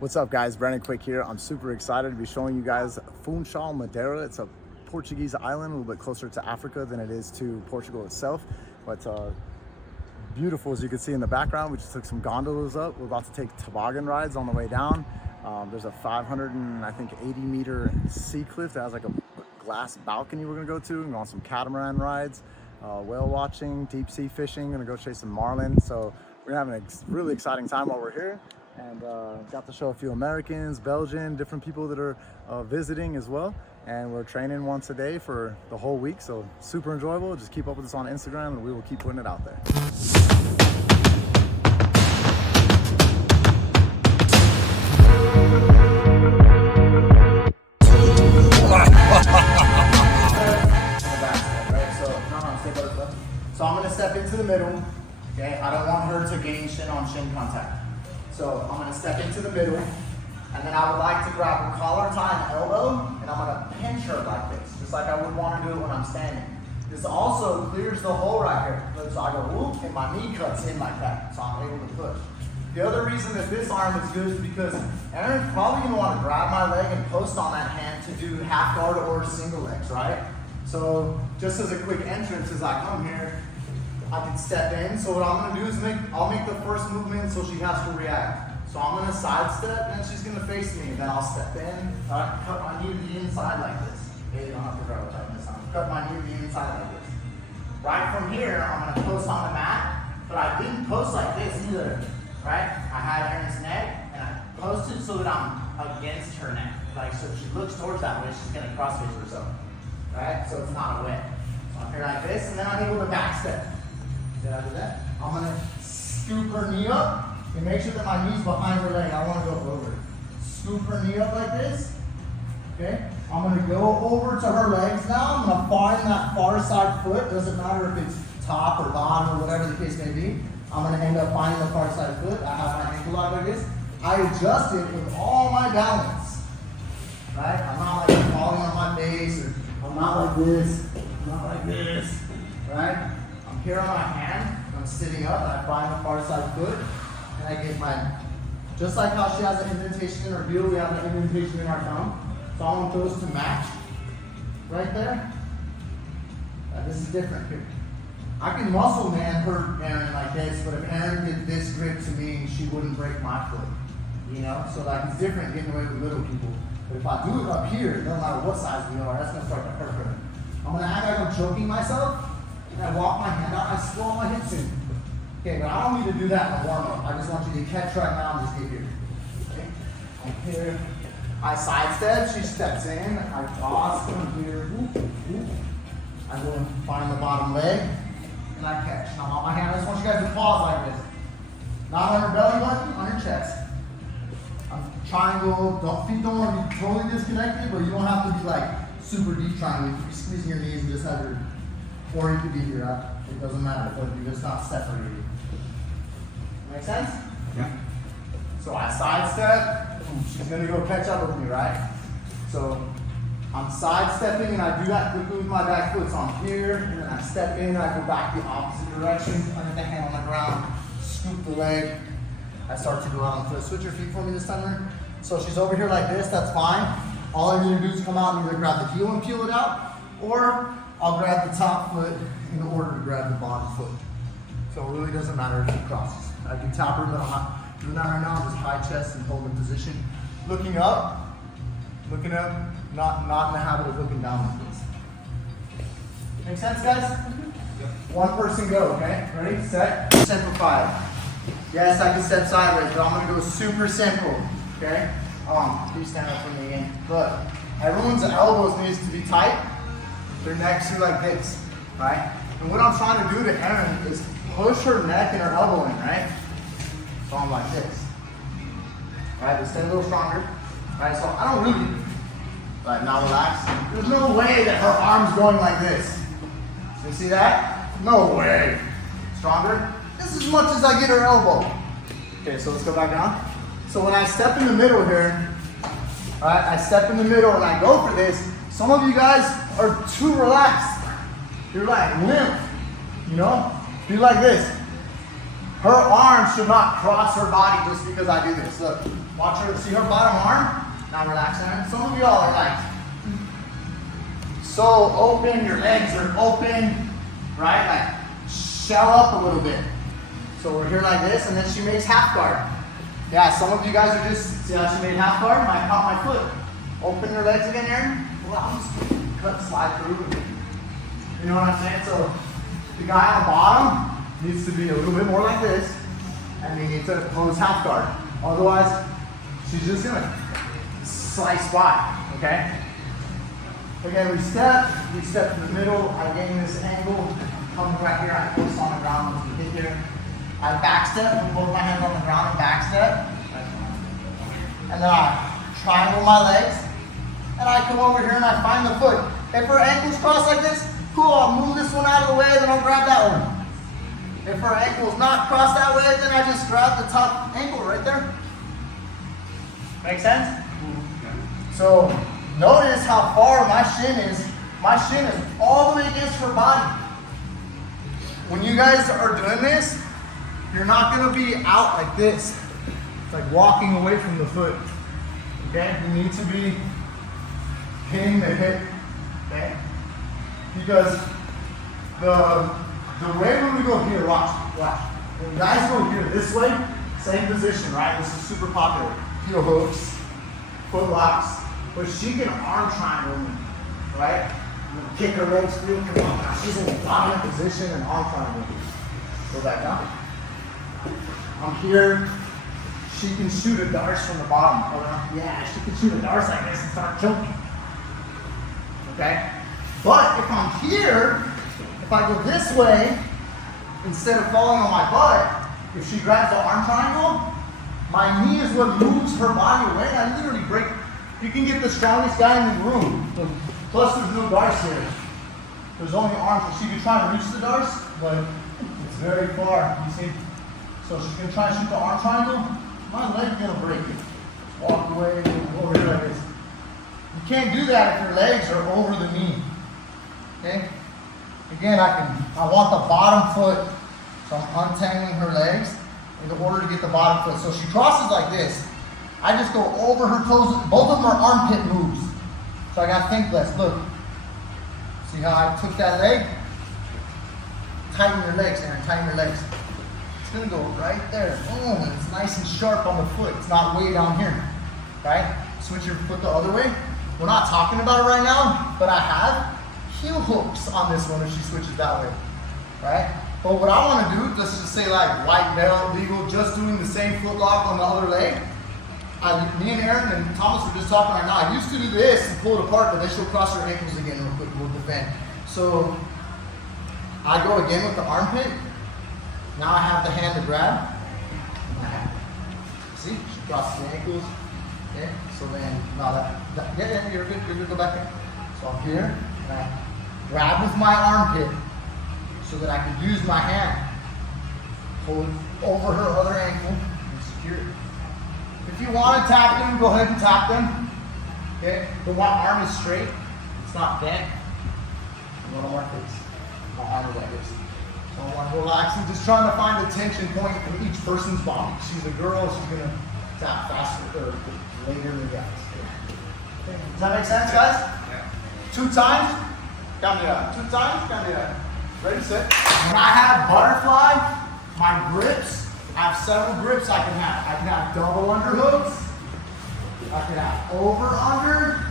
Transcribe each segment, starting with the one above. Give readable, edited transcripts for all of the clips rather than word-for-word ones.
What's up, guys? Brandon Quick here. I'm super excited to be showing you guys Funchal, Madeira. It's a Portuguese island, a little bit closer to Africa than it is to Portugal itself. But beautiful, as you can see in the background. We just took some gondolas up. We're about to take toboggan rides on the way down. There's a 580-meter sea cliff that has like a glass balcony we're gonna go to. We're on some catamaran rides, whale watching, deep sea fishing. Gonna go chase some marlin. So we're having a really exciting time while we're here. And got to show a few Americans, Belgian, different people that are visiting as well. And we're training once a day for the whole week, so super enjoyable. Just keep up with us on Instagram and we will keep putting it out there. So I'm gonna step into the middle, okay? I don't want her to gain shin on shin contact. So I'm gonna step into the middle, and then I would like to grab her collar, tie an elbow, and I'm gonna pinch her like this, just like I would want to do it when I'm standing. This also clears the hole right here. So I go whoop, and my knee cuts in like that, so I'm able to push. The other reason that this arm is good is because Aaron's probably gonna want to grab my leg and post on that hand to do half guard or single legs, right? So just as a quick entrance, as I come here, I can step in. So what I'm gonna do is I'll make the first movement so she has to react. So I'm gonna sidestep and she's gonna face me. Then I'll step in, cut my knee to the inside like this. Okay, you don't have to grab it like this. I'm gonna cut my knee to the inside like this. Right from here, I'm gonna post on the mat, but I didn't post like this either, right? I had Erin's neck and I posted so that I'm against her neck. Like, so if she looks towards that way, she's gonna cross face herself, right? So it's not a wet. So I'm here like this, and then I'm able to back step. Did I do that? I'm gonna scoop her knee up and make sure that my knee's behind her leg. I wanna go over. Scoop her knee up like this. Okay? I'm gonna go over to her legs now. I'm gonna find that far side foot. Doesn't matter if it's top or bottom or whatever the case may be. I'm gonna end up finding the far side foot. I have my ankle locked like this. I adjust it with all my balance. Right? I'm not like falling on my face, or I'm not like this. I'm not like this. Right? Here on my hand, I'm sitting up, and I find the far side foot, and I get my, just like how she has an indentation in her heel, we have an indentation in our thumb. So I want those to match, right there. This is different here. I can muscle man her Erin like this, but if Erin did this grip to me, she wouldn't break my foot, you know? So like it's different getting away with little people. But if I do it up here, it doesn't matter what size we are, that's gonna start to hurt her. I'm gonna act like I'm choking myself. I walk my hand out, I swallow my hips in. Okay, but I don't need to do that in the warm-up. I just want you to catch right now and just get here. Okay, I'm here. I sidestep, she steps in, I toss, I'm here, whoop, whoop. I go and find the bottom leg, and I catch. I'm on my hand, I just want you guys to pause like this. Not on your belly button, on your chest. I'm triangle, feet don't want to be totally disconnected, but you don't have to be like super deep triangle. You can be squeezing your knees and just have your, or you could be here, it doesn't matter, but you're just not separated. Make sense? Yeah. So I sidestep, she's gonna go catch up with me, right? So I'm sidestepping and I do that quickly with my back foot. So I'm here, and then I step in, I go back the opposite direction, under the hand on the ground, scoop the leg. I start to go out on foot. Switch your feet for me this time, Rick. So she's over here like this, that's fine. All I need to do is come out and either grab the heel and peel it out, or I'll grab the top foot in order to grab the bottom foot. So it really doesn't matter if she crosses. I do tapper, but I'm not doing that right now. Just high chest and hold the position. Looking up, not in the habit of looking down like this. Make sense, guys? Yep. One person go, okay? Ready, set, simplify. Yes, I can step sideways, but I'm gonna go super simple, okay? Please stand up for me again. Look, everyone's elbows needs to be tight. Their necks are like this, right? And what I'm trying to do to Erin is push her neck and her elbow in, right? So I'm like this. Right, just stay a little stronger. Right, so I don't really, right, now relax. There's no way that her arm's going like this. You see that? No way. Stronger. This is as much as I get her elbow. Okay, so let's go back down. So when I step in the middle here, right, I step in the middle and I go for this. Some of you guys are too relaxed. You're like limp, you know? Be like this. her arm should not cross her body just because I do this. Look, watch her, see her bottom arm? Now relax her. Some of y'all are like, so open, your legs are open, right? Like, shell up a little bit. So we're here like this, and then she makes half guard. Yeah, some of you guys are just, see how she made half guard? I caught my foot. Open your legs again, Aaron. Well, I'll just cut, slide through. You know what I'm saying? So the guy on the bottom needs to be a little bit more like this, and you need to close half guard. Otherwise, she's just gonna slice by, okay? Again, we step to the middle, I gain this angle, come right here, I focus on the ground when we get here. I back step, with both my hands on the ground and back step. And then I triangle my legs, and I come over here and I find the foot. If her ankle's crossed like this, cool, I'll move this one out of the way, then I'll grab that one. If her ankle's not crossed that way, then I just grab the top ankle right there. Make sense? So notice how far my shin is. My shin is all the way against her body. When you guys are doing this, you're not gonna be out like this. It's like walking away from the foot. Okay? You need to be hitting the hip. Okay? Because the way when we go here, watch. When guys go here this way, same position, right? This is super popular. Heel hooks, foot locks, but she can arm triangle me, right? Kick her legs through, come on. She's in a dominant position and arm triangle me. Go back down. I'm here. She can shoot a darce from the bottom. Yeah, she can shoot a darce like this and start choking. Okay? But if I'm here, if I go this way, instead of falling on my butt, if she grabs the arm triangle, my knee is what moves her body away. I literally break. You can get the strongest guy in the room. Plus there's no darce here. There's only arms. She can try to reach the darce, but it's very far, you see? So she's gonna try to shoot the arm triangle. My leg's gonna break it. Walk away, over here like this. You can't do that if your legs are over the knee. Okay? Again, I want the bottom foot, so I'm untangling her legs in order to get the bottom foot. So she crosses like this. I just go over her toes. Both of them are armpit moves. So I gotta think less. Look. See how I took that leg? Tighten your legs, Aaron. Tighten your legs. It's gonna go right there. Boom. And it's nice and sharp on the foot. It's not way down here. Right? Switch your foot the other way. We're not talking about it right now, but I have heel hooks on this one if she switches that way. Right? But what I want to do, let's just say like white belt, legal, just doing the same foot lock on the other leg. Me and Aaron and Thomas were just talking right now. I used to do this and pull it apart, but then she'll cross her ankles again real quick. We'll defend. So I go again with the armpit. Now I have the hand to grab. See, she crosses the ankles. Okay, so then now yeah, you're good. You're good. Go back there. So I'm here and I grab with my armpit so that I can use my hand, pull it over her other ankle and secure it. If you want to tap them, go ahead and tap them. Okay? But my arm is straight. It's not bent. I'm going to mark this. My arm is like this. So I want to relax and just trying to find a tension point in each person's body. She's a girl, she's going to tap faster or later than guys. Okay. Does that make sense, guys? Yeah. 2 times. Camera. 2 times. Camera. Ready, set. When I have butterfly, my grips, I have several grips I can have. I can have double underhooks. I can have over under,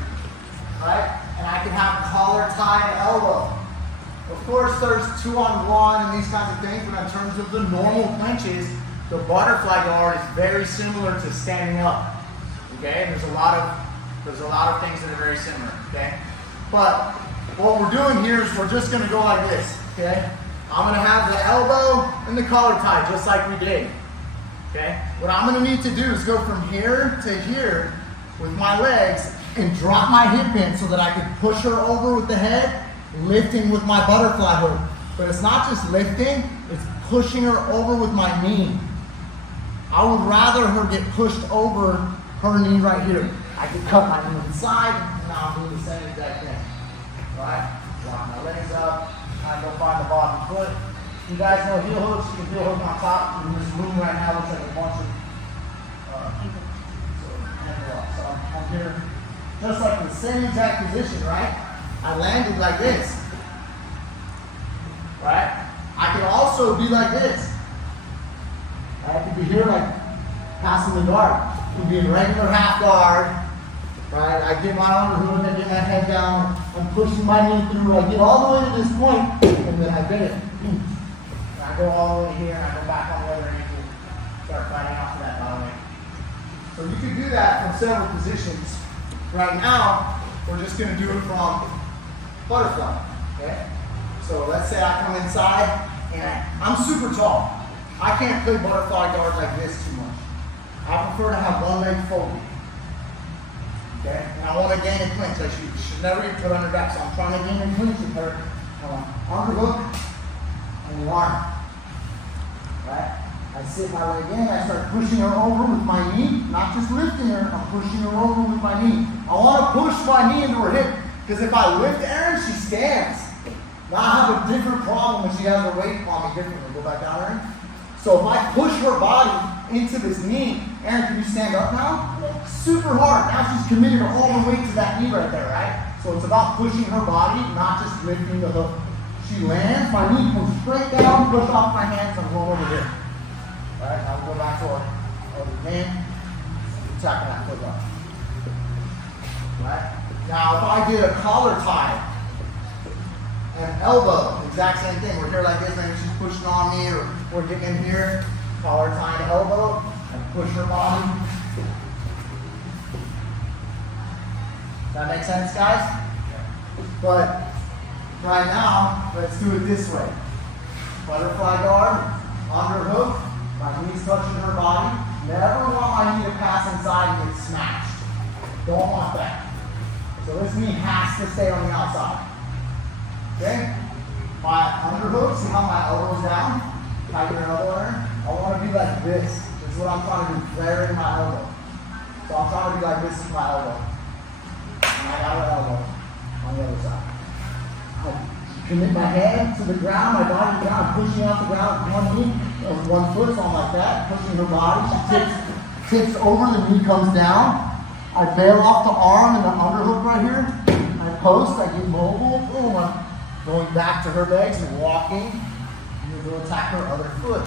right? And I can have collar tie and elbow. Of course, there's 2-on-1 and these kinds of things, but in terms of the normal clinches, the butterfly guard is very similar to standing up. Okay, and there's a lot of things that are very similar. Okay, but what we're doing here is we're just going to go like this. Okay, I'm going to have the elbow and the collar tie just like we did. Okay, what I'm going to need to do is go from here to here with my legs and drop my hip in so that I can push her over with the head, lifting with my butterfly hook. But it's not just lifting, it's pushing her over with my knee. I would rather her get pushed over her knee right here. I can cut my knee inside, and now I'm doing the same exact thing. All right, lock my legs up, I go find the bottom foot, You guys know heel hooks, you can heel hook on top. In this room right now looks like a bunch of so I'm here just like the same exact position, right? I landed like this. Right? I could also be like this. I could be here like passing the guard. I could be in regular half guard. Right? I get my underhook, I get my head down, I'm pushing my knee through, I get all the way to this point, and then I bend it. And I go all the way here, and I go back on the other ankle, start fighting after that bottom ankle. So you can do that from several positions. Right now, we're just going to do it from butterfly. Okay? So let's say I come inside, and I'm super tall. I can't play butterfly guard like this too much. I prefer to have one leg folded. Okay? And I want to gain a clinch. I should never get put under back. So I'm trying to gain a clinch with her. Underhook and arm. Right? I sit my leg in, I start pushing her over with my knee, not just lifting her, I'm pushing her over with my knee. I want to push my knee into her hip, because if I lift Erin, she stands. Now I have a different problem when she has her weight on me differently. Go back down, Erin. So if I push her body into this knee, Erin, can you stand up now? Super hard. Now she's committed all the weight to that knee right there, right? So it's about pushing her body, not just lifting the hook. She lands, my knee comes straight down, push off my hands, I'm going over here. Alright, now we'll go back to our hand, attacking that foot off. Right? Now if I get a collar tie, and elbow, exact same thing. We're here like this, maybe she's pushing on me, or we're getting in here, collar tie to elbow, and push her body. Does that make sense, guys? But right now, let's do it this way. Butterfly guard, underhook, my knees touching her body. Never want my knee to pass inside and get smashed. Don't want that. So this knee has to stay on the outside. Okay? My underhook, see how my elbow's down? Tighten your elbow there. I want to be like this. This is what I'm trying to do, flaring my elbow. So I'm trying to be like this with my elbow. And I got her elbow on the other side. I commit my hand to the ground, my body down, pushing out the ground with one knee, or one foot, so I'm like that, pushing her body. She tips over, the knee comes down. I bail off the arm and the underhook right here. I post, I get mobile, boom, I'm going back to her legs and walking. And we'll attack her other foot.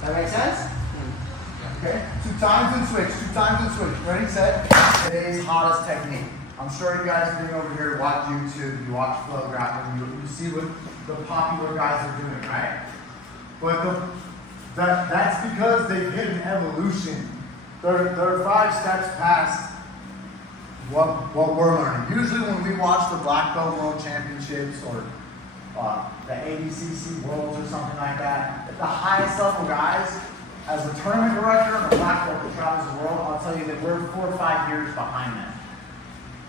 Does that make sense? Okay, 2 times and switch, 2 times and switch. Ready, set. Today's hottest technique. I'm sure you guys are getting over here, watch YouTube, you watch flow grappling, you see what the popular guys are doing, right? But that's because they've hit an evolution. They're 5 steps past what we're learning. Usually when we watch the Black Belt World Championships or the ADCC Worlds or something like that, the highest level guys, as a tournament director and a black belt that travels the world, I'll tell you that we're 4 or 5 years behind them.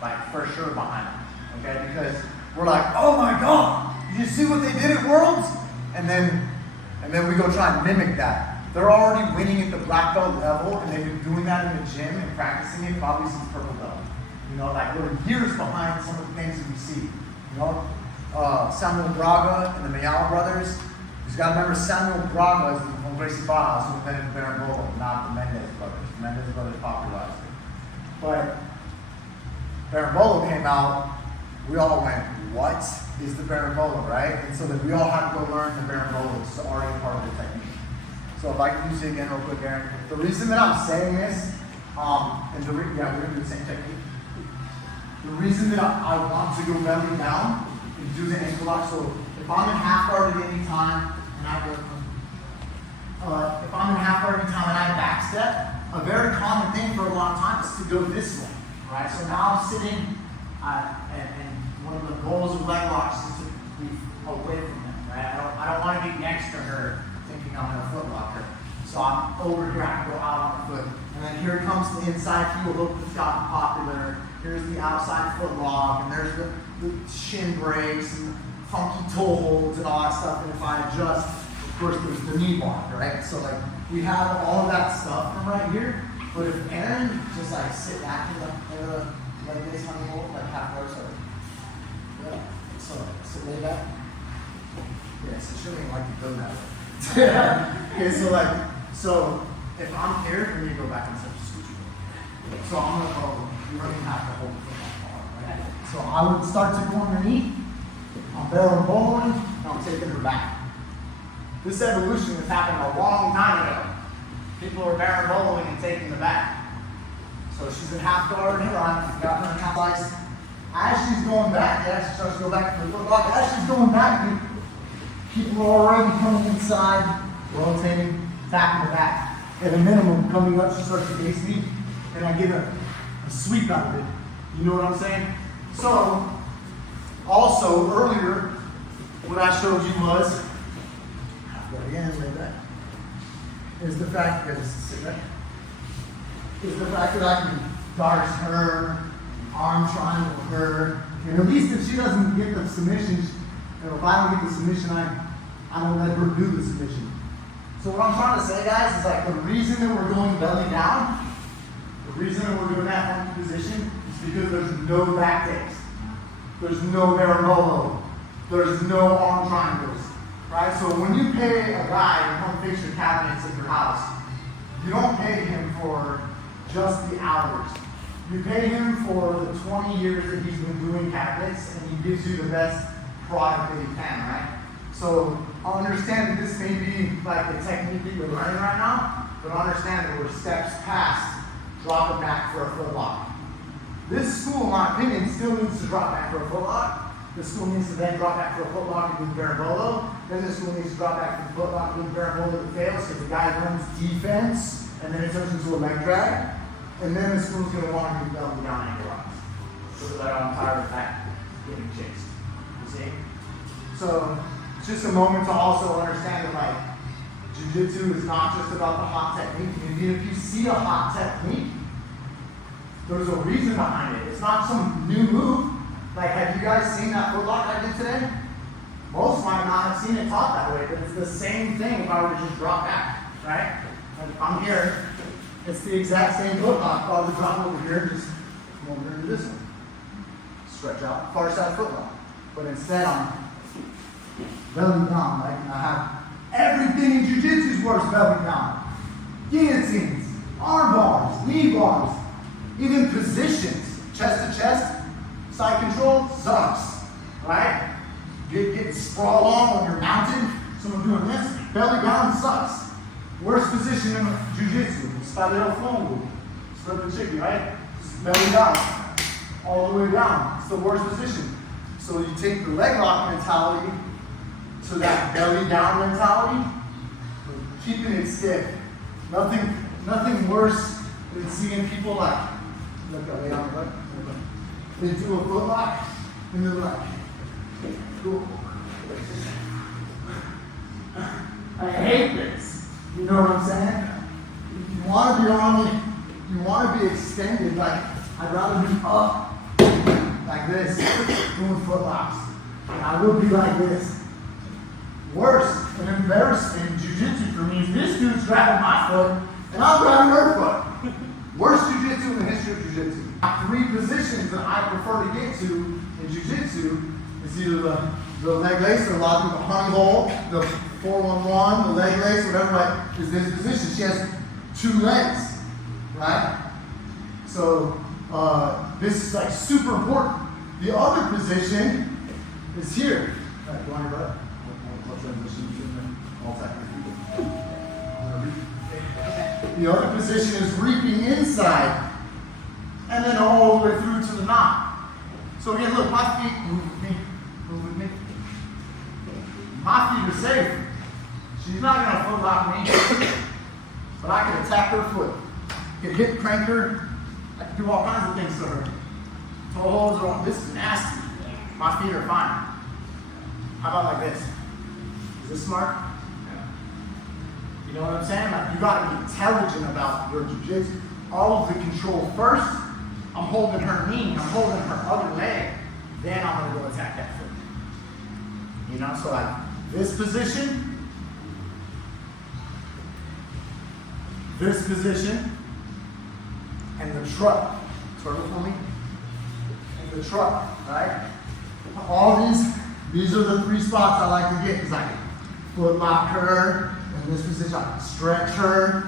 Like, for sure behind them. Okay? Because we're like, oh my God, did you see what they did at Worlds? And then we go try and mimic that. They're already winning at the black belt level, and they've been doing that in the gym and practicing it probably since purple belt. You know, like we're years behind some of the things that we see. You know, Samuel Braga and the Mayal brothers. You've got to remember Samuel Braga is from Gracie Bajas, who invented Berimbolo, not the Mendez brothers. The Mendez brothers popularized it. But Berimbolo came out, we all went, what is the Berimbolo, right? And so that we all had to go learn the Berimbolo. It's already part of the technique. So if I can use it again real quick, Aaron. The reason that I'm saying this, we're going to do the same technique. The reason that I want to go belly down and do the ankle lock, so if I'm in half guard at any time, and I go, if I'm in half guard at any time and I back step, a very common thing for a lot of times is to go this way, right? So now I'm sitting, and one of the goals of leg locks is to be away from them, right? I don't want to be next to her thinking I'm going to foot lock her. So I'm over here, I go out on the foot. And then here comes the inside heel hook that's gotten popular. Here's the outside foot lock, and there's the shin breaks and funky toe holds and all that stuff. And if I adjust, of course, there's the knee bar, right? So like we have all of that stuff from right here. But if Aaron just like sit back in the like this on the hold, like half guard, so yeah. So lay back. Yeah, so she doesn't like to go that way. Okay, so if I'm here, you need to go back and scooch. So I'm gonna go, you really have to hold the football hard, right? So I would start to go underneath, I'm barrel bowling, and I'm taking her back. This evolution has happened a long time ago. People were barrel bowling and taking the back. So she's in half guard here, I've got her in half slice. As she's going back, yeah, she starts to go back to the footlock. As she's going back, people are already coming inside, rotating, tapping the back. At a minimum, coming up, she starts to face me, and I get a sweep out of it. You know what I'm saying? So, also earlier, what I showed you was, again, like that, is the fact that I can dart her, arm triangle her, and at least if she doesn't get the submission, or if I don't get the submission, I don't let her do the submission. So what I'm trying to say, guys, is like the reason that we're going belly down, the reason that we're doing that funky position is because there's no back takes. There's no barambolo. There's no arm triangles. Right? So when you pay a guy to come fix your cabinets at your house, you don't pay him for just the hours. You pay him for the 20 years that he's been doing cabinets, and he gives you the best product that he can, right? So I understand that this may be like the technique that you're learning right now, but understand that we're steps past dropping back for a foot lock. This school, in my opinion, still needs to drop back for a foot lock. This school needs to then drop back for a foot lock and do barambolo. Then this school needs to drop back for a foot lock and do barambolo that fails because the guy learns defense and then it turns into a leg drag. And then the school's going to want to do belly down ankle locks. So that I'm tired of that getting chased. You see? So it's just a moment to also understand that like jiu-jitsu is not just about the hot technique. And if you see a hot technique, there's a reason behind it. It's not some new move. Like, have you guys seen that foot lock I did today? Most might not have seen it taught that way, but it's the same thing if I were to just drop back, right? Like if I'm here, it's the exact same foot lock. If I were to drop over here, just come over into this one. Stretch out, far side foot lock. But instead, I'm belly down, right? And I have everything in jiu-jitsu's works belly down. Guillotines, arm bars, knee bars, even positions, chest to chest. Side control sucks, right? Getting sprawled on when you're mounted. Someone doing this, belly down sucks. Worst position in jiu-jitsu, spalero fundo, slip and chicken, right? Just belly down, all the way down. It's the worst position. So you take the leg lock mentality to that belly down mentality, keeping it stiff. Nothing worse than seeing people like, look at lay on the butt. They do a foot lock, and they're like, cool. I hate this. You know what I'm saying? If you want to be on it, you want to be extended, like, I'd rather be up, like this, doing foot locks. And I will be like this. Worse and embarrassing in jiu-jitsu for me is this dude's grabbing my foot, and I'm grabbing her foot. Worst jiu-jitsu in the history of jiu-jitsu. 3 positions that I prefer to get to in jiu-jitsu is either the leg lace, or a lot of people honey hole, the 4-1-1, the leg lace, whatever, like, is this position. She has 2 legs, right? So this is like super important. The other position is here. Right, go on your butt. I'll transition between all techniques. The other position is reaping inside, and then all the way through to the knot. So again, look, my feet move with me. My feet are safe. She's not gonna foot lock me, but I can attack her foot. I can hip crank her. I can do all kinds of things to her. Toe holds are on. This is nasty. My feet are fine. How about like this? Is this smart? You know what I'm saying? Like, you gotta be intelligent about your jiu-jitsu. All of the control first. I'm holding her knee, I'm holding her other leg, then I'm gonna go attack that foot. You know, so like this position, and the truck. Turtle for me. And the truck, right? All these These are the 3 spots I like to get because I can foot lock her in this position. I can stretch her.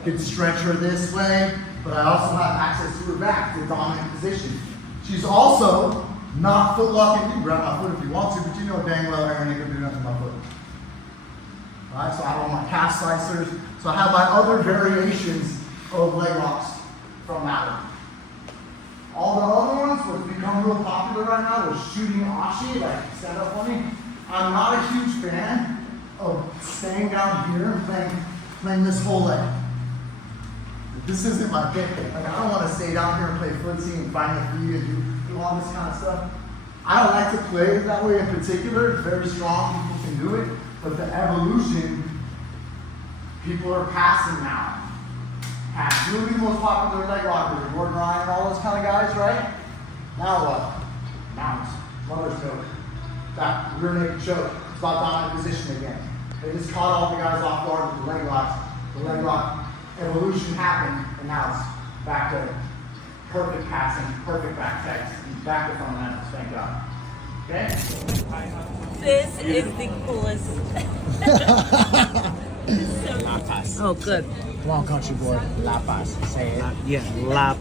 I can stretch her this way, but I also have access to her back, the dominant position. She's also not foot locking. You can grab my foot if you want to, but you know dang well Aaron ain't gonna do nothing to my foot. Alright, so I have all my calf slicers. So I have my other variations of leg locks from that one. All the other ones, what's become real popular right now, is shooting ashi, like stand up on me. I'm not a huge fan of staying down here and playing this whole leg. This isn't my thing. Like, I don't want to stay down here and play footsie and find the feet and do all this kind of stuff. I don't like to play that way in particular. It's very strong, people can do it. But the evolution, people are passing now. You would be the most popular leg locker, Gordon Ryan, all those kind of guys, right? Now what? Mounts, mother's milk, that rear naked choke. It's about dominant position again. They just caught all the guys off guard with the leg locks. The leg lock evolution happened, and now it's back to perfect passing, perfect back checks, and back to fundamentals, thank God. Okay? This is the coolest. La Paz. Oh, good. Come on, country boy. La Paz. Say it. Yes. La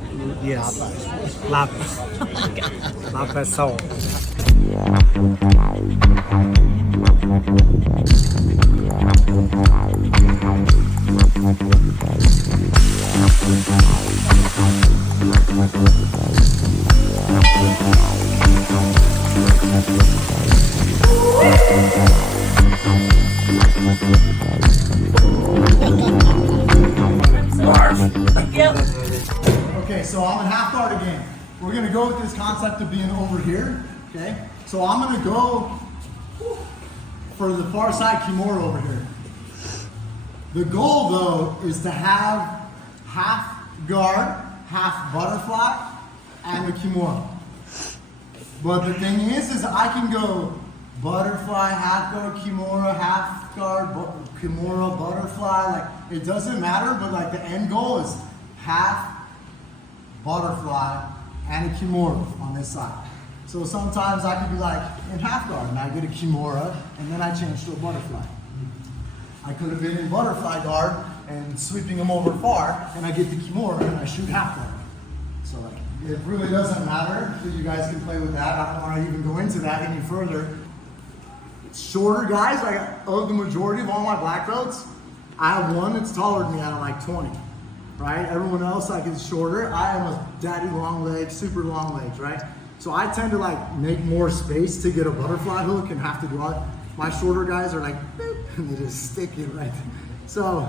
Paz. La Paz soul. Okay, so I'm in half guard again. We're gonna go with this concept of being over here, okay? So I'm gonna go for the far side Kimura over here. The goal though is to have half guard, half butterfly, and the Kimura. But the thing is I can go butterfly, half guard, Kimura, half guard, Kimura, butterfly. Like, it doesn't matter, but like the end goal is half butterfly and a Kimura on this side. So sometimes I could be like in half guard and I get a Kimura and then I change to a butterfly. I could have been in butterfly guard and sweeping them over far and I get the Kimura and I shoot half guard. So like, it really doesn't matter. So you guys can play with that. I don't want to even go into that any further. Shorter guys, of the majority of all my black belts, I have one that's taller than me out of like 20. Right? Everyone else like is shorter. I am a daddy long legs, super long legs, right? So I tend to like make more space to get a butterfly hook and have to draw it. My shorter guys are like, boop, and they just stick it right there. So,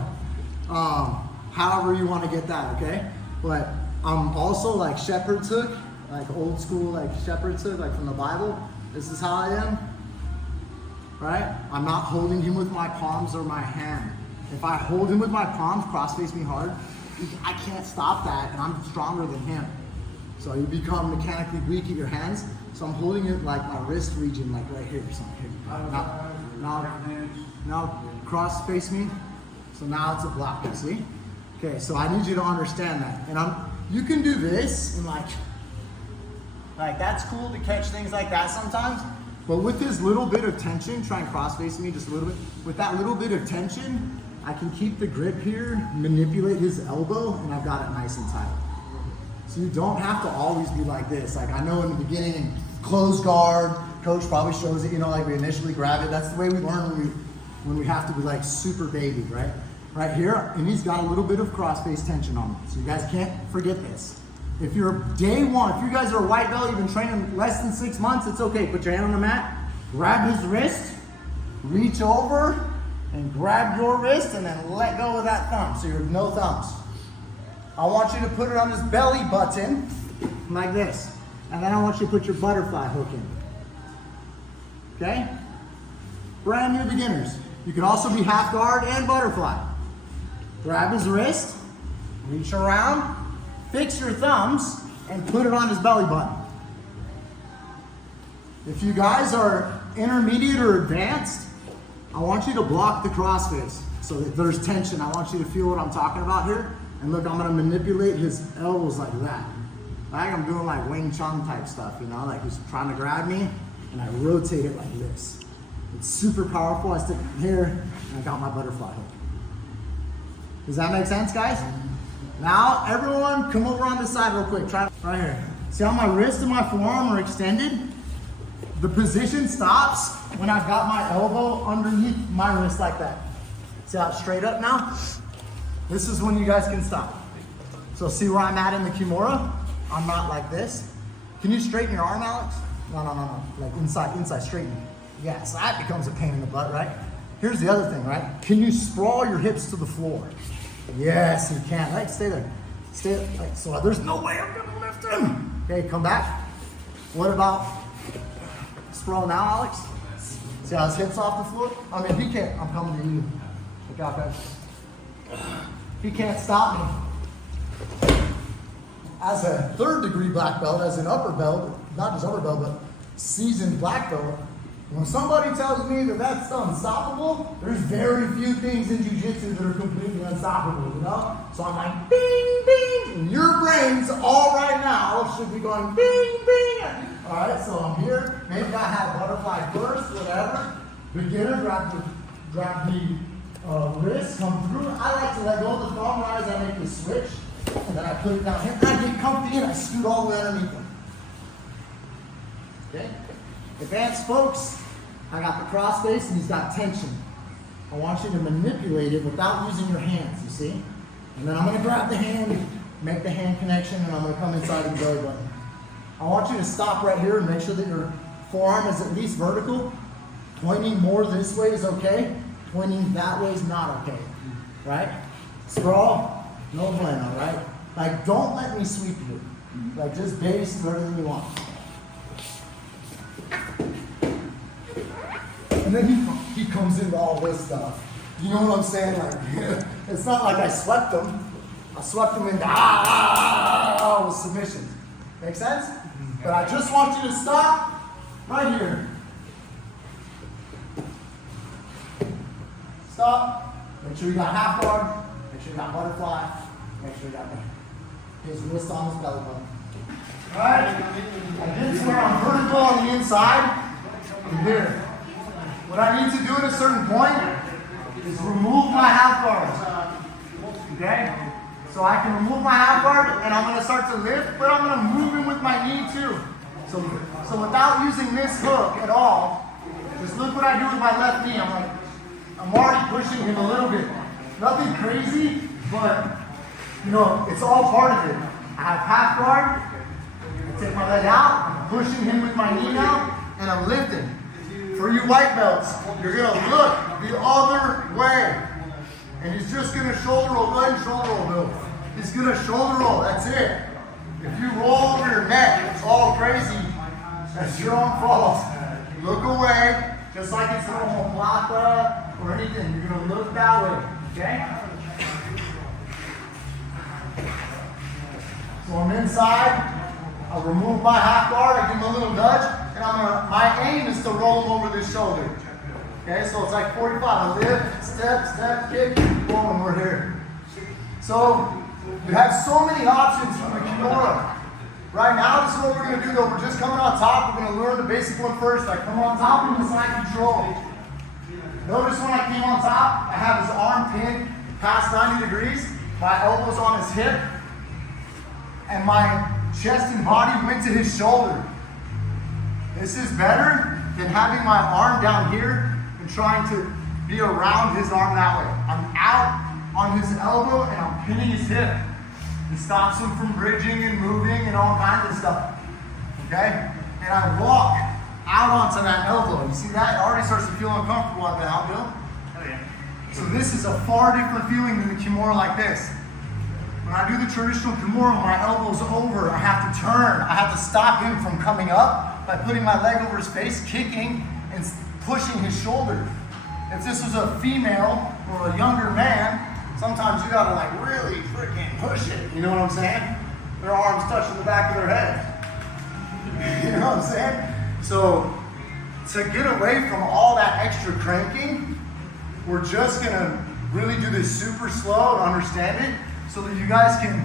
however you want to get that, okay? But I'm also like shepherd's hook, like old school like shepherd's hook, like from the Bible. This is how I am, right? I'm not holding him with my palms or my hand. If I hold him with my palms, cross face me hard, I can't stop that, and I'm stronger than him. So you become mechanically weak at your hands. So I'm holding it like my wrist region, like right here. So now cross face me. So now it's a block, you see? Okay, so I need you to understand that. And you can do this, and like that's cool to catch things like that sometimes. But with this little bit of tension, try and cross face me just a little bit. With that little bit of tension, I can keep the grip here, manipulate his elbow, and I've got it nice and tight. So you don't have to always be like this. Like I know in the beginning, in closed guard, coach probably shows it, like we initially grab it. That's the way we learn when we have to be like super baby, right? Right here, and he's got a little bit of cross-face tension on him. So you guys can't forget this. If you're day one, if you guys are a white belt, you've been training less than 6 months, it's okay. Put your hand on the mat, grab his wrist, reach over, and grab your wrist and then let go of that thumb. So you're no thumbs. I want you to put it on his belly button like this. And then I want you to put your butterfly hook in. Okay? Brand new beginners. You can also be half guard and butterfly. Grab his wrist, reach around, fix your thumbs, and put it on his belly button. If you guys are intermediate or advanced, I want you to block the crossface so that there's tension. I want you to feel what I'm talking about here. And look, I'm gonna manipulate his elbows like that. Like I'm doing like Wing Chun type stuff, like he's trying to grab me. and I rotate it like this. It's super powerful. I stick it here, and I got my butterfly hook. Does that make sense, guys? Now, everyone, come over on this side real quick. Try right here. See how my wrist and my forearm are extended? The position stops when I've got my elbow underneath my wrist like that. See how it's straight up now? This is when you guys can stop. So see where I'm at in the Kimura? I'm not like this. Can you straighten your arm, Alex? No. Like inside, straighten. Yeah, so that becomes a pain in the butt, right? Here's the other thing, right? Can you sprawl your hips to the floor? Yes, you can. Right, stay there. Stay there. Right, so there's no way I'm gonna lift him. Okay, come back. What about sprawl now, Alex? See how his hips off the floor? I mean, he can't. I'm coming to you. Look out, guys. He can't stop me. As a 3rd degree black belt, as an upper belt, not just upper belt, but seasoned black belt, when somebody tells me that that's unstoppable, there's very few things in jiu-jitsu that are completely unstoppable, you know? So I'm like, bing, bing, and your brains all right now should be going bing, bing. All right, so I'm here. Maybe I have butterfly first, whatever. Beginner, grab the wrist, come through. I like to let go of the thumb right as I make the switch, and then I put it down here. I get comfy and I scoot all the way underneath them. Okay? Advanced folks, I got the cross face and he's got tension. I want you to manipulate it without using your hands, you see? And then I'm gonna grab the hand, make the hand connection, and I'm gonna come inside the belly button. I want you to stop right here and make sure that your forearm is at least vertical. Pointing more this way is okay. Pointing that way is not okay, right? Sprawl, no bueno, right? Like, don't let me sweep you. Like, just base whatever you want. And then he comes into all this stuff. You know what I'm saying? Like, it's not like I swept him. I swept him into with submissions. Make sense? But I just want you to stop right here. Stop. Make sure you got half guard. Make sure you got butterfly. Make sure you got his wrist on his belly button. Alright? I get to where I'm vertical on the inside. And here. What I need to do at a certain point is remove my half guard. Okay? So I can remove my half guard and I'm going to start to lift, but I'm going to move him with my knee too. So without using this hook at all, just look what I do with my left knee. I'm already pushing him a little bit. Nothing crazy, but you know, it's all part of it. I have half guard, I take my leg out, I'm pushing him with my knee now, and I'm lifting. For you white belts, you're gonna look the other way. And he's just gonna shoulder roll. Go ahead and shoulder roll, Bill. He's gonna shoulder roll, that's it. If you roll over your neck, it's all crazy. That's your own fault. Look away, just like it's a little plata or anything. You're gonna look that way, okay? So I'm inside. I'll remove my half guard, I give him a little nudge, and my aim is to roll him over this shoulder. Okay, so it's like 45. I lift, step, kick, boom, and we're here. So you have so many options from the Kimura. Right now, this is what we're gonna do though. We're just coming on top. We're gonna learn the basic one first. I come on top in the side control. Notice when I came on top, I have his arm pinned past 90 degrees. My elbow's on his hip. And my chest and body went to his shoulder. This is better than having my arm down here and trying to be around his arm that way. I'm out on his elbow and I'm pinning his hip. It stops him from bridging and moving and all kinds of stuff. Okay? And I walk out onto that elbow. You see that? It already starts to feel uncomfortable at the elbow. Oh yeah. So this is a far different feeling than the Kimura like this. When I do the traditional Kimura, my elbow's over. I have to turn. I have to stop him from coming up by putting my leg over his face, kicking, and pushing his shoulder. If this was a female or a younger man, sometimes you gotta like really freaking push it. You know what I'm saying? Their arms touching the back of their head. You know what I'm saying? So to get away from all that extra cranking, we're just gonna really do this super slow and understand it, so that you guys can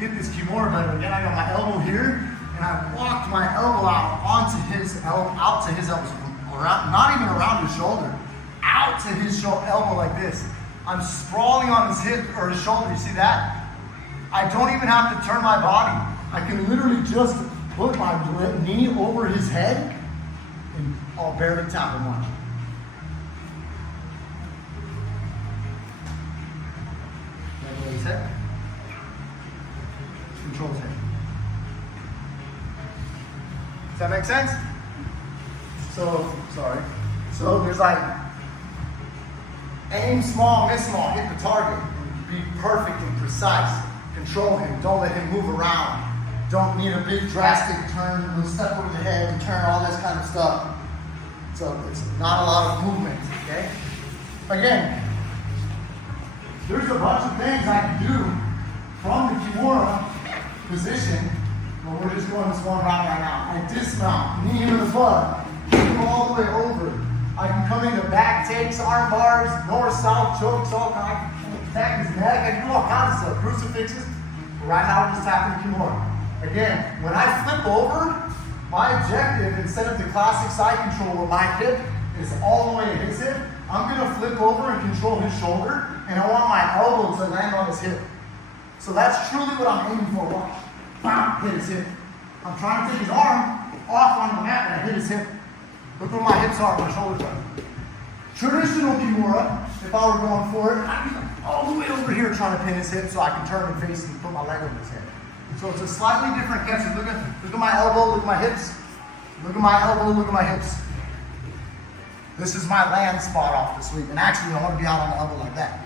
get this Kimura better. Again, I got my elbow here, and I walked my elbow out onto his elbow, out to his elbow, around, not even around his shoulder, out to his elbow like this. I'm sprawling on his hip or his shoulder. You see that? I don't even have to turn my body. I can literally just put my knee over his head and I'll barely tap him on. His head. Control his head. Does that make sense? So, sorry. So there's like, aim small, miss small, hit the target. Be perfect and precise. Control him, don't let him move around. Don't need a big drastic turn, step over the head and turn, all this kind of stuff. So it's not a lot of movement, okay? Again, there's a bunch of things I can do from the Kimura position, but we're just going this one round right now. I dismount, knee him in the butt, kick him all the way over. I can come into back takes, arm bars, north-south chokes, all kinds. I can attack his neck, I can do all kinds of stuff, crucifixes. But right now we're just tapping the Kimura. Again, when I flip over, my objective, instead of the classic side control where my hip is all the way to his hip, I'm gonna flip over and control his shoulder, and I want my elbow to land on his hip. So that's truly what I'm aiming for. Watch. Bam, hit his hip. I'm trying to take his arm off on the mat and I hit his hip. Look where my hips are, my shoulders are. Traditional Kimura, if I were going for it, I'd be all the way over here trying to pin his hip so I can turn and face and put my leg over his head. So it's a slightly different catch. Look at my elbow, look at my hips. Look at my elbow, look at my hips. This is my land spot off the sweep. And actually, I want to be out on the elbow like that.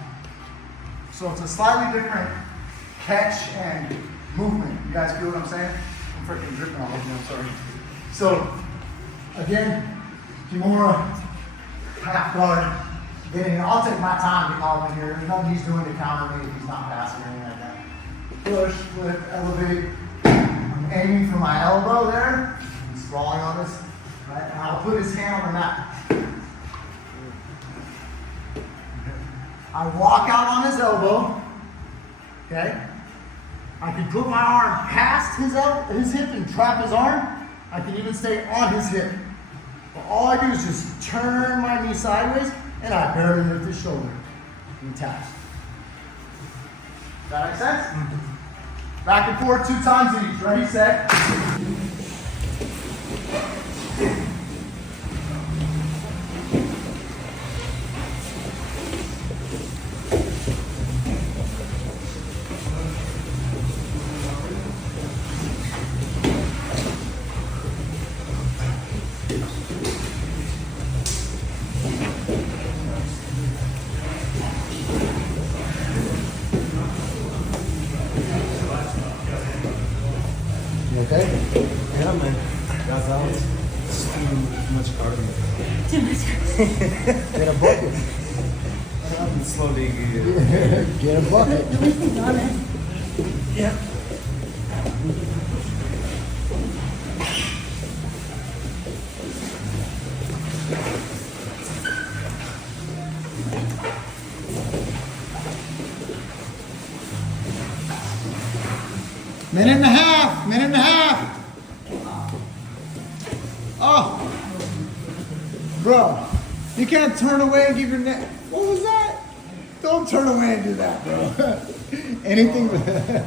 So it's a slightly different catch and movement. You guys feel what I'm saying? I'm freaking dripping all over you, I'm sorry. So, again, Kimura, half guard, getting, I'll take my time getting all in here. There's nothing he's doing to counter me if he's not passing or anything like that. Push, flip, elevate. I'm aiming for my elbow there. He's sprawling on this. Right? And I'll put his hand on the mat. I walk out on his elbow. Okay? I can put my arm past his hip and trap his arm. I can even stay on his hip. But all I do is just turn my knee sideways and I barely lift his shoulder. And he taps. Does that make sense? Mm-hmm. Back and forth 2 times each. Ready, set. Okay? Yeah, man. That's out. It's too much cardio. Too much. Get a bucket. I'm slowly. Get a bucket. At least he's honest. Yeah. Minute and a half. Oh, bro, you can't turn away and give your neck. What was that? Don't turn away and do that, bro. Anything but that.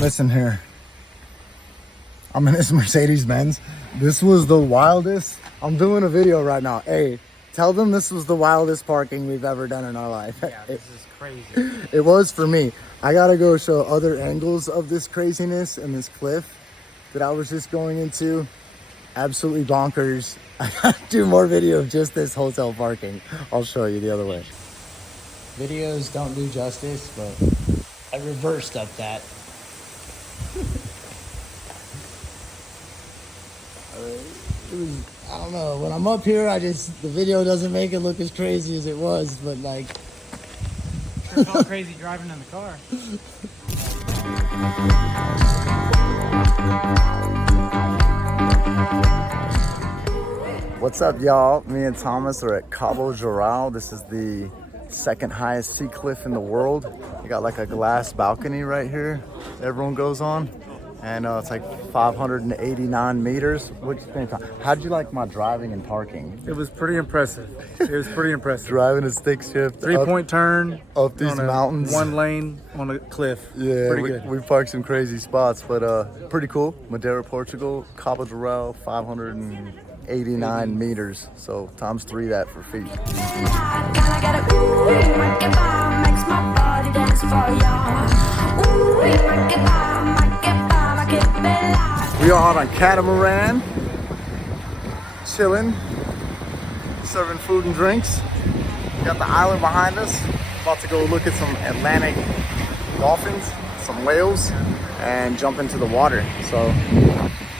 Listen here. I'm in this Mercedes-Benz. This was the wildest. I'm doing a video right now. Hey, tell them this was the wildest parking we've ever done in our life. Yeah, this is crazy. It was for me. I gotta go show other angles of this craziness and this cliff that I was just going into. Absolutely bonkers. I gotta do more video of just this hotel parking. I'll show you the other way. Videos don't do justice, but I reversed up that. I don't know. When I'm up here, the video doesn't make it look as crazy as it was, but like. Sure felt crazy driving in the car. What's up, y'all? Me and Thomas are at Cabo Geral. This is the second highest sea cliff in the world. You got like a glass balcony right here everyone goes on. And it's like 589 meters. How'd you like my driving and parking? It was pretty impressive. Driving a stick shift. 3-point turn. Up these mountains. 1 lane on a cliff. Yeah, pretty good. We parked some crazy spots, but pretty cool. Madeira, Portugal, Cabo Geral, 589 meters. So times 3 that for feet. We are on a catamaran, chilling, serving food and drinks. We got the island behind us. About to go look at some Atlantic dolphins, some whales, and jump into the water. So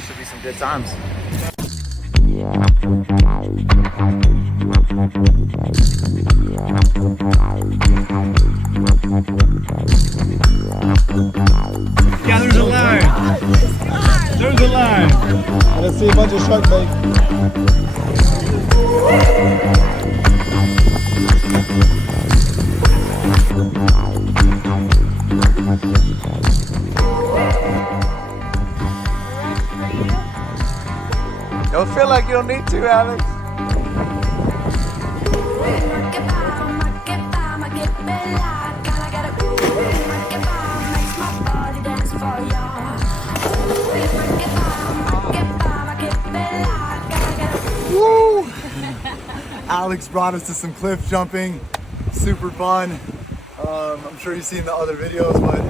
should be some good times. Yeah, there's a line. There's a line. Let's see a bunch of shark bait. Don't feel like you don't need to, Alex. Woo! Alex brought us to some cliff jumping. Super fun. I'm sure you've seen the other videos, but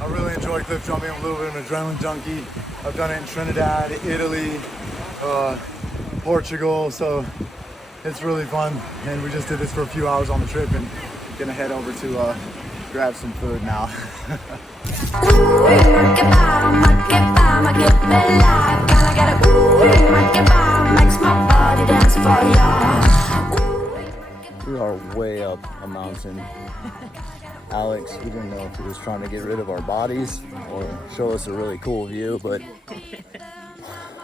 I really enjoy cliff jumping. I'm a little bit of an adrenaline junkie. I've done it in Trinidad, Italy, Portugal, so it's really fun. And we just did this for a few hours on the trip and gonna head over to grab some food now. We are way up a mountain. Alex, we didn't know if he was trying to get rid of our bodies or show us a really cool view, but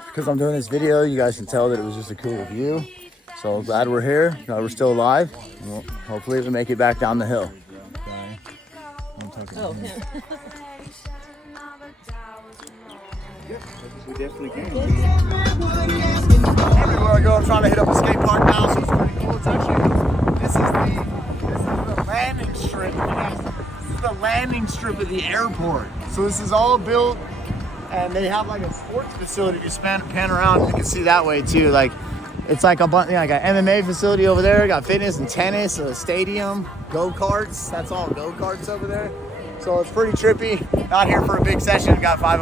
because I'm doing this video, you guys can tell that it was just a cool view. So glad we're here, glad we're still alive. Well, hopefully we make it back down the hill. Oh. We definitely can. Everywhere I go, I'm trying to hit up a skate park now, so it's pretty cool. It's actually, this is the landing strip. This is the landing strip of the airport. So this is all built, and they have like a sports facility. If you pan around, you can see that way too. Like, it's like a bunch, like an MMA facility over there. Got fitness and tennis, a stadium, go-karts. That's all go-karts over there. So it's pretty trippy. Not here for a big session. Got 5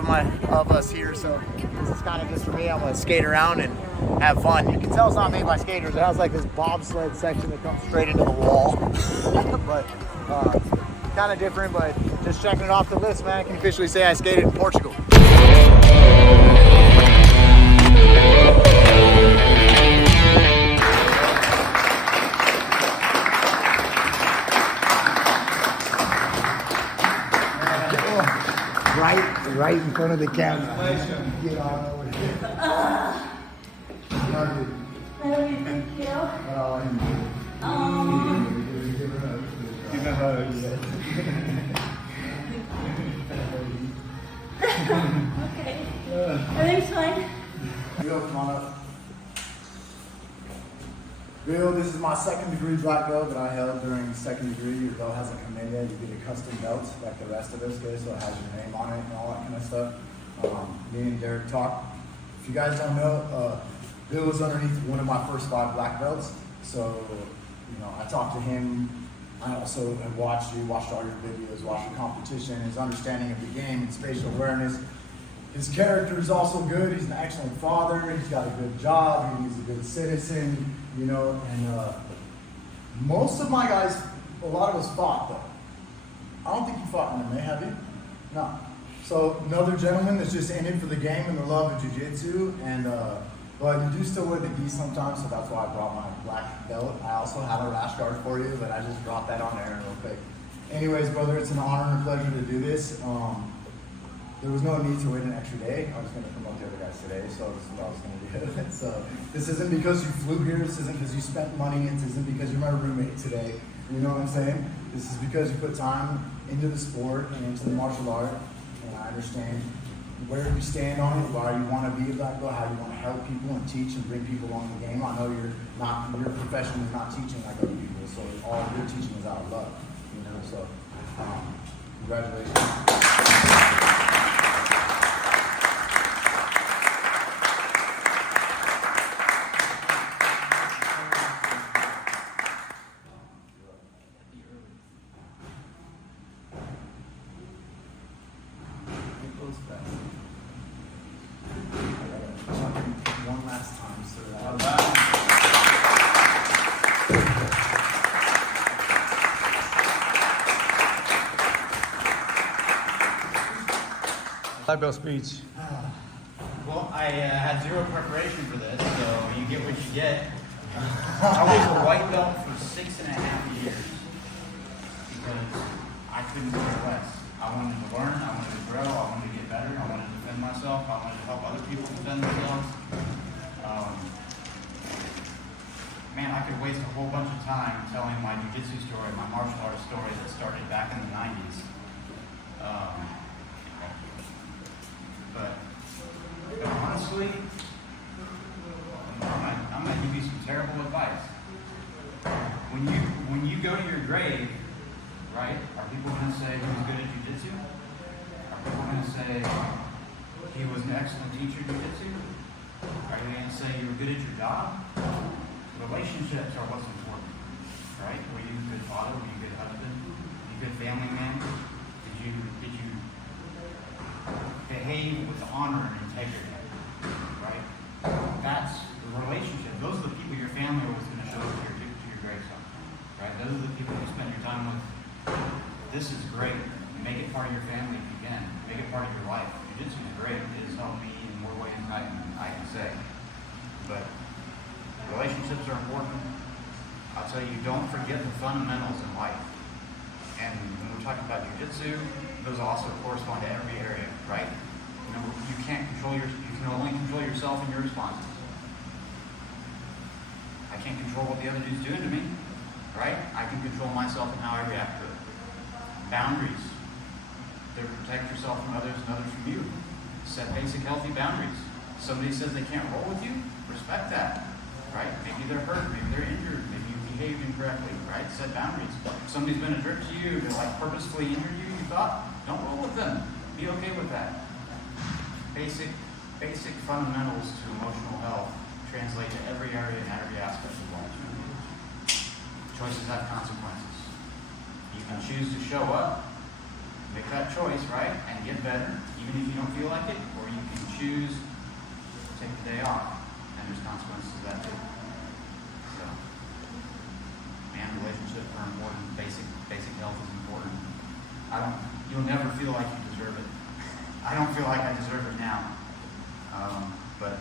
of us here, so this is kind of just for me. I'm gonna skate around and have fun. You can tell it's not made by skaters. It has like this bobsled section that comes straight into the wall. But kind of different, but just checking it off the list, man. I can officially say I skated in Portugal. Right in front of the camera. Get on over here. Love you. I love you, thank you. Give a hug. Okay. Everything's fine. Bill, come on up. Bill, this is my second degree black belt that I held during second degree. Your belt hasn't come in yet. You get a custom belt like the rest of us do, so it has your name on it and all that kind of stuff. Me and Derek talked. If you guys don't know, Bill was underneath one of my first 5 black belts. So, you know, I talked to him. I also have watched all your videos, watched your competition, his understanding of the game and spatial awareness. His character is also good. He's an excellent father. He's got a good job. He's a good citizen, you know. And most of my guys, a lot of us fought though. I don't think you fought MMA, have you? No. So another gentleman that's just in it for the game and the love of jiu-jitsu, and But you do still wear the gi sometimes, so that's why I brought my black belt. I also have a rash guard for you, but I just dropped that on there real quick. Anyways, brother, it's an honor and a pleasure to do this. There was no need to wait an extra day. I was going to promote the other guys today, so this is what I was going to do. So this isn't because you flew here. This isn't because you spent money. This isn't because you're my roommate today. You know what I'm saying? This is because you put time into the sport and into the martial art, and I understand where you stand on it, why you want to be a black belt, how you want to help people and teach and bring people along the game. I know your profession is not teaching like other people, so all your teaching is out of love. You know, so congratulations. One last time, sir. Black belt speech. Well, I had zero preparation for this, so you get what you get. I was a white belt for 6.5 years because I couldn't care less. I wanted to learn, I wanted to grow, I wanted to get better, I wanted to defend myself, I wanted to help other people defend themselves. Man, I could waste a whole bunch of time telling my jiu-jitsu story, my martial arts story that started back in the 90s. But honestly, I'm gonna give you some terrible advice. When you go to your grave, right? Are people gonna say he was good at jiu-jitsu? Are people gonna say he was an excellent teacher of jiu-jitsu? Are you gonna say you were good at your job? Relationships are what's important, right? Were you a good father? Were you a good husband? Were you a good family man? Did you behave with honor and integrity, right? That's the relationship. Those are the people your family was going to show up to your gravestone, right? Those are the people you spend your time with. This is great. Make it part of your family if you can. Make it part of your life. Jiu-jitsu is great. It has helped me in more ways than I can say. But relationships are important. I'll tell you, don't forget the fundamentals in life. And when we're talking about jiu-jitsu, those also correspond to every area, right? You know, you can only control yourself and your responses. I can't control what the other dude's doing to me, right? I can control myself and how I react to it. Boundaries. To protect yourself from others and others from you. Set basic healthy boundaries. Somebody says they can't roll with you, respect that, right? Maybe they're hurt, maybe they're injured, maybe you behaved incorrectly, right? Set boundaries. If somebody's been a jerk to you, they're like purposefully injured you, you thought, don't roll with them. Be okay with that. Basic fundamentals to emotional health translate to every area and every aspect of life. Choices have consequences. You can choose to show up, make that choice, right, and get better, even if you don't feel like it, or you can choose to take the day off, and there's consequences to that too. So, man, relationships are important. Basic health is important. You'll never feel like you deserve it. I don't feel like I deserve it now. But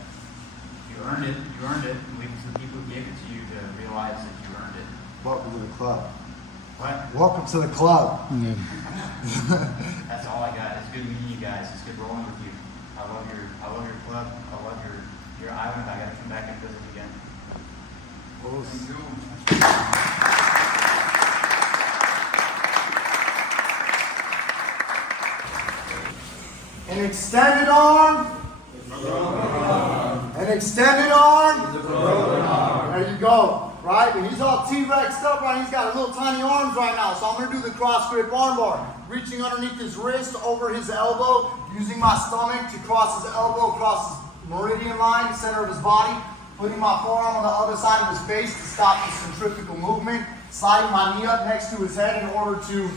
you earned it. You earned it. And leave it to the people who gave it to you to realize that you earned it. Welcome to the club. What? Welcome to the club. That's all I got. It's good meeting you guys. It's good rolling with you. I love your club. I love your island. I gotta come back and visit again. Thank you. An extended arm. An extended arm. There you go. Right? And he's all T-Rexed up, right? He's got little tiny arms right now. So I'm going to do the cross grip armbar. Reaching underneath his wrist, over his elbow, using my stomach to cross his elbow, across his meridian line, center of his body. Putting my forearm on the other side of his face to stop the centrifugal movement. Sliding my knee up next to his head in order to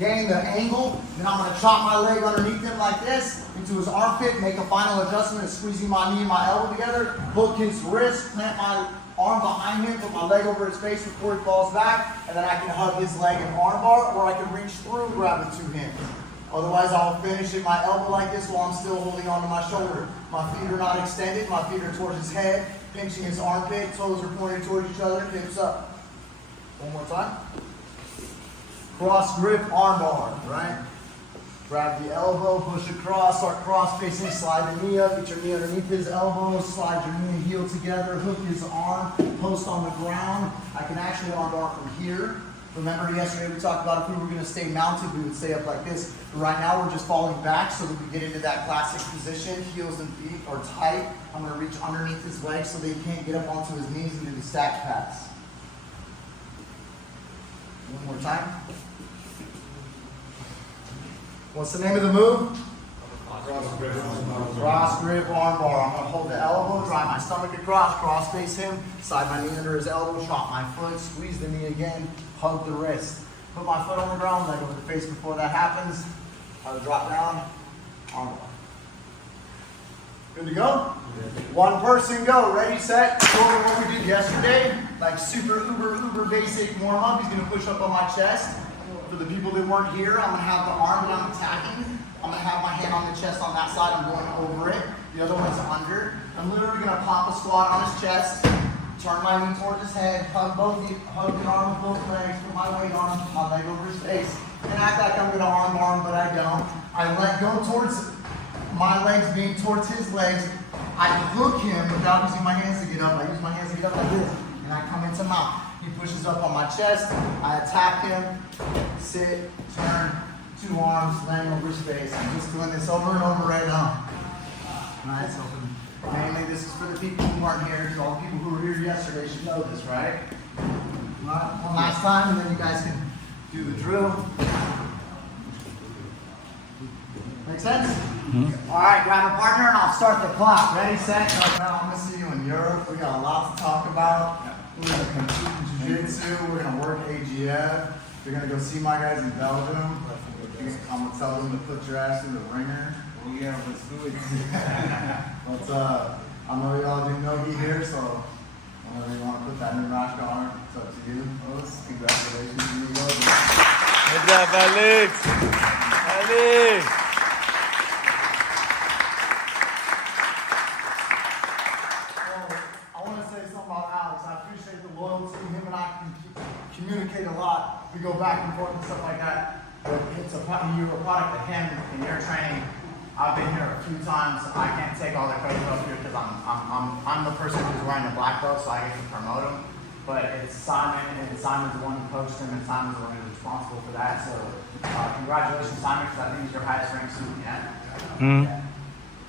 gain the angle. Then I'm going to chop my leg underneath him like this into his armpit, make a final adjustment of squeezing my knee and my elbow together, hook his wrist, plant my arm behind him, put my leg over his face before he falls back, and then I can hug his leg and arm bar, or I can reach through and grab the two hands. Otherwise, I'll finish at my elbow like this while I'm still holding onto my shoulder. My feet are not extended. My feet are towards his head, pinching his armpit. Toes are pointing towards each other. Hips up. One more time. Cross grip armbar, right? Grab the elbow, push across, start cross facing, slide the knee up, get your knee underneath his elbow, slide your knee and heel together, hook his arm, post on the ground. I can actually armbar from here. Remember yesterday we talked about if we were going to stay mounted, we would stay up like this. But right now we're just falling back so that we get into that classic position. Heels and feet are tight. I'm going to reach underneath his legs so that he can't get up onto his knees and do the stack pass. One more time. What's the name of the move? Cross grip armbar. I'm going to hold the elbow, drive my stomach across, cross face him, slide my knee under his elbow, drop my foot, squeeze the knee again, hug the wrist. Put my foot on the ground, leg over the face before that happens. I'll drop down, armbar. Good to go? One person go. Ready, set. Go over what we did yesterday. Like super uber basic warm up. He's going to push up on my chest. For the people that weren't here, I'm going to have the arm that I'm attacking. I'm going to have my hand on the chest on that side. I'm going over it. The other one's under. I'm literally going to pop a squat on his chest. Turn my knee towards his head. Hug the arm with both legs. Put my weight on him. My leg over his face. And act like I'm going to arm bar him, but I don't. I let go towards my legs being towards his legs. I hook him without using my hands to get up. I use my hands to get up like this. And I come into mount. He pushes up on my chest. I attack him. Sit, turn, two arms, laying over his face. I'm just doing this over and over right now. Nice, open. Mainly this is for the people who aren't here, because all the people who were here yesterday should know this, right? One last time, and then you guys can do the drill. Make sense? Mm-hmm. All right, grab a partner, and I'll start the clock. Ready, set, go. Now I'm going to see you in Europe. We got a lot to talk about. We're going to compete in jiu-jitsu. We're going to work AGF. We're going to go see my guys in Belgium. I'm going to tell them to put your ass in the ringer. Oh yeah, let's do it. But I know y'all do no-gi here, so whenever you want to put that new rash on, it's up to you. Fellas. Congratulations. You go. Good job, Alex. Alex. I want to say something about Alex. I appreciate the loyalty. Him and I can communicate a lot. We go back and forth and stuff like that. But you're a product of him in your training. I've been here a few times. I can't take all the credit up here because I'm the person who's wearing the black belt, so I get to promote him. But it's Simon, and Simon's the one who coached him, and Simon's the one who's responsible for that. So congratulations, Simon, because I think he's your highest ranked student yet. Yeah.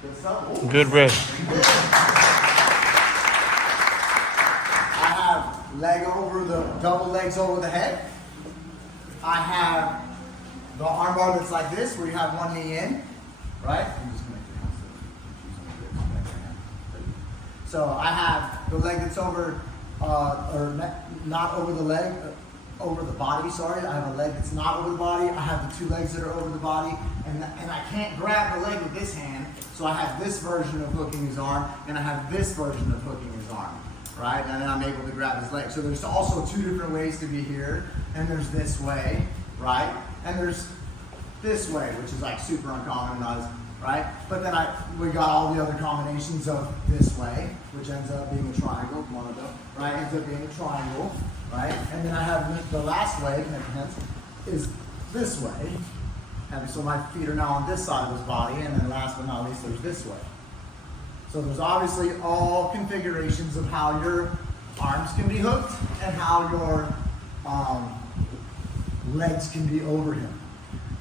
Good stuff. Ooh. Good rest. I have double legs over the head. I have the armbar that's like this, where you have one knee in, right? So I have the leg that's over, not over the leg, over the body, sorry. I have a leg that's not over the body. I have the two legs that are over the body, and I can't grab the leg with this hand, so I have this version of hooking his arm, and I have this version of hooking his arm, right? And then I'm able to grab his leg. So there's also two different ways to be here, and there's this way, right? And there's this way, which is like super uncommon, right? But then we got all the other combinations of this way, which ends up being a triangle, right? Ends up being a triangle, right? And then I have the last leg, is this way. And so my feet are now on this side of his body, and then last but not least, there's this way. So there's obviously all configurations of how your arms can be hooked and how your legs can be over him.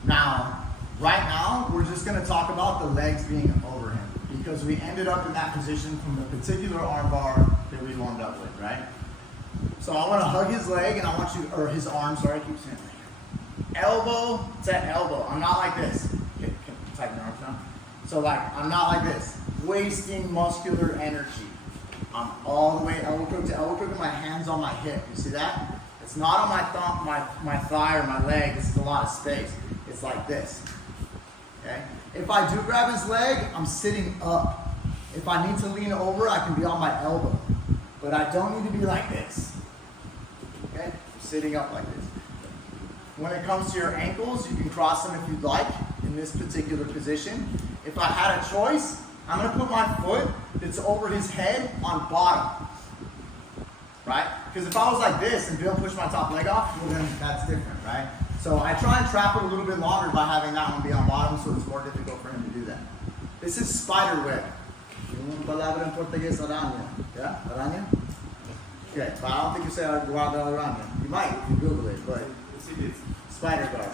Now, right now, we're just going to talk about the legs being over him because we ended up in that position from the particular arm bar that we warmed up with, right? So I want to hug his leg and I want you, or his arm, sorry, I keep saying that. Elbow to elbow. I'm not like this. Okay, tighten your arms down. So like, I'm not like this. Wasting muscular energy. I'm all the way elbow crook to elbow crook and my hand's on my hip. You see that? It's not on my thumb, my thigh or my leg. This is a lot of space. It's like this, okay? If I do grab his leg, I'm sitting up. If I need to lean over, I can be on my elbow. But I don't need to be like this, okay? I'm sitting up like this. When it comes to your ankles, you can cross them if you'd like. in this particular position. If I had a choice, I'm gonna put my foot that's over his head on bottom, right? Because if I was like this and Bill pushed my top leg off, well then that's different, right? So I try and trap it a little bit longer by having that one be on bottom, so it's more difficult for him to do that. This is spider web. Una palabra en portugués, araña. Yeah, araña? Okay, but I don't think you say guarda araña. You might if you Google it, but spider guard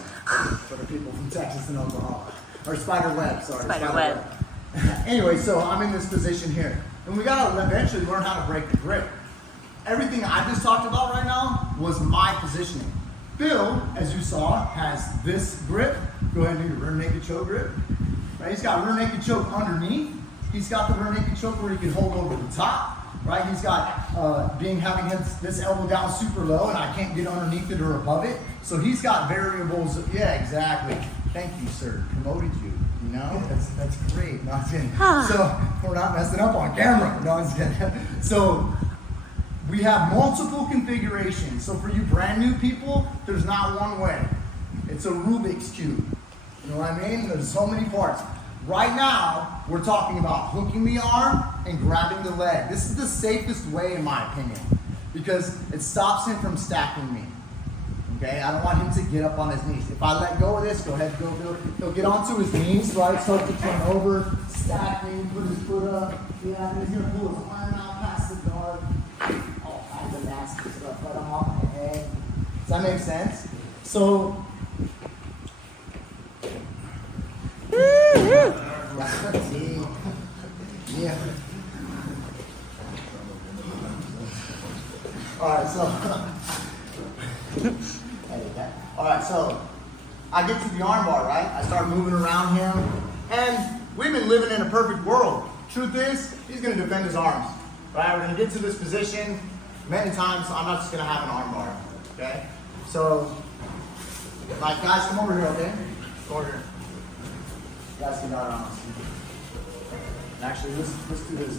for the people from Texas and Oklahoma. Or spider web, sorry. Spider web. Anyway, so I'm in this position here. And we gotta eventually learn how to break the grip. Everything I just talked about right now was my positioning. Bill, as you saw, has this grip. Go ahead and do your rear naked choke grip. Right? He's got rear naked choke underneath. He's got the rear naked choke where he can hold over the top. Right? He's got having this elbow down super low, and I can't get underneath it or above it. So he's got variables. Yeah, exactly. Thank you, sir. Promoted you. You know, that's great. No, I'm kidding. So we're not messing up on camera. No, I'm kidding. So we have multiple configurations. So for you brand new people, there's not one way. It's a Rubik's Cube. You know what I mean? There's so many parts. Right now, we're talking about hooking the arm and grabbing the leg. This is the safest way, in my opinion, because it stops him from stacking me. Okay, I don't want him to get up on his knees. If I let go of this, go ahead, he'll get onto his knees, right? Start to turn over, stack me, put his foot up. Yeah, and he's gonna pull his arm out past the guard. All kinds of nasty stuff. Let him off my head. Does that make sense? So. Yeah. Alright, so alright, so I get to the armbar, right? I start moving around him, and we've been living in a perfect world. Truth is, he's gonna defend his arms. Right? We're gonna get to this position many times, so I'm not just gonna have an armbar. Okay? So like guys, come over here, okay? Come over here. You guys can go around. Actually, let's do this.